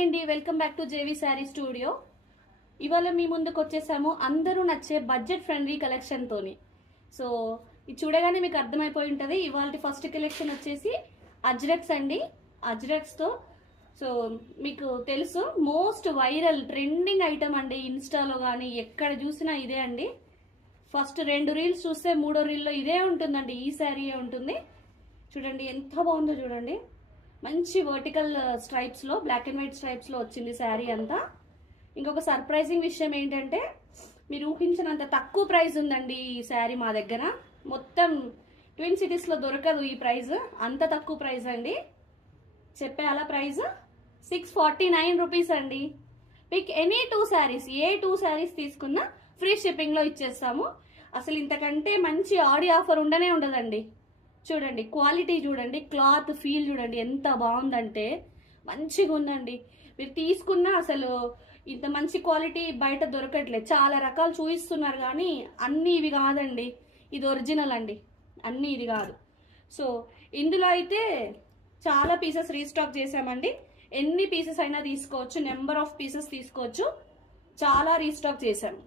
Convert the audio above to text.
Hi అండి, welcome back to JV sari studio. ఇవాళ మీ ముందుకు వచ్చేసాము అందరూ నచ్చే బడ్జెట్ ఫ్రెండ్లీ కలెక్షన్ తోని. సో ఇది చూడగానే మీకు అర్థమైపోయి ఉంటుంది. ఇవాళ ఫస్ట్ కలెక్షన్ వచ్చేసి అజ్రక్స్ అండి. అజ్రక్స్ తో సో మీకు తెలుసు మోస్ట్ వైరల్ ట్రెండింగ్ ఐటమ్ అండి. ఇన్స్టాలో కానీ ఎక్కడ చూసినా ఇదే అండి. ఫస్ట్ 2 రీల్స్ చూస్తే 3వ రీల్లో ఇదే ఉంటుందండి. ఈ శారీ ఉంటుంది. చూడండి ఎంత బాగుందో చూడండి. మంచి వర్టికల్ స్ట్రైప్స్ లో, బ్లాక్ అండ్ వైట్ స్ట్రైప్స్ లో వచ్చింది శారీ అంతా. ఇంకొక సర్ప్రైజింగ్ విషయం ఏంటంటే మీరు ఊహించినంత తక్కువ ప్రైస్ ఉందండి ఈ శారీ మా దగ్గర. మొత్తం ట్విన్ సిటీస్ లో దొరకదు ఈ ప్రైస్, అంత తక్కువ ప్రైస్ అండి. చెప్పేయాలా ప్రైస్ 649 రూపీస్ అండి. పిక్ ఎనీ 2 శారీస్, ఏ 2 శారీస్ తీసుకున్నా ఫ్రీ షిప్పింగ్ లో ఇచ్చేస్తాము. అసలు ఇంతకంటే మంచి ఆడి ఆఫర్ ఉండనే ఉండదండి. చూడండి క్వాలిటీ, చూడండి క్లాత్ ఫీల్, చూడండి ఎంత బాగుందంటే మంచిగా ఉందండి. మీరు తీసుకున్నా అసలు ఇంత మంచి క్వాలిటీ బయట దొరకట్లేదు. చాలా రకాలు చూపిస్తున్నారు కానీ అన్నీ ఇవి కాదండి. ఇది ఒరిజినల్ అండి, అన్నీ ఇది కాదు. సో ఇందులో అయితే చాలా పీసెస్ రీస్టాక్ చేసామండి. ఎన్ని పీసెస్ అయినా తీసుకోవచ్చు, నెంబర్ ఆఫ్ పీసెస్ తీసుకోవచ్చు. చాలా రీస్టాక్ చేసాము.